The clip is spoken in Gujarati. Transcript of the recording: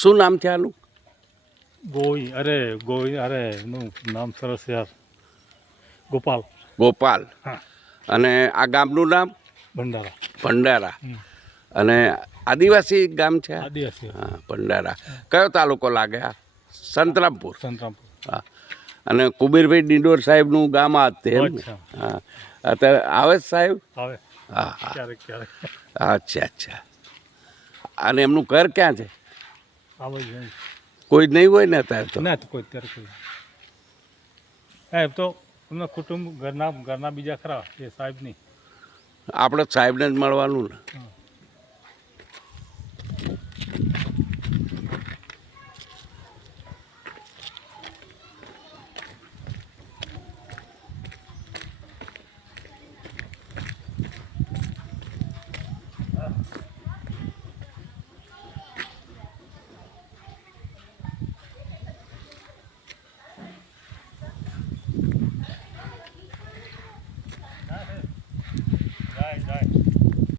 શું નામ છે આનું? ગોઈ અરે એનું નામ સરસ યાર, ગોપાલ. ગોપાલ. હા. અને આ ગામનું નામ? ભંડારા. ભંડારા. અને આદિવાસી ગામ છે? આદિવાસી. હા, ભંડારા. કયો તાલુકો લાગે આ? સંતરામપુર. સંતરામપુર. હા. અને કુબીરભાઈ ડિંડોર સાહેબનું ગામ આ જ તે એમ ને? અચ્છા. હા. અત્યારે આવે છે સાહેબ? આવે હા હા. ક્યારેક ક્યારેક અચ્છા અચ્છા. અને એમનું ઘર ક્યાં છે? આવે છે. કોઈ જ નહીં હોય ને અત્યારે તો? ના કોઈ અત્યારે કોઈ. સાહેબ તો એમના કુટુંબ ઘરના બીજા ખરા એ સાહેબ નહીં. આપણે સાહેબને જ મળવાનું ને.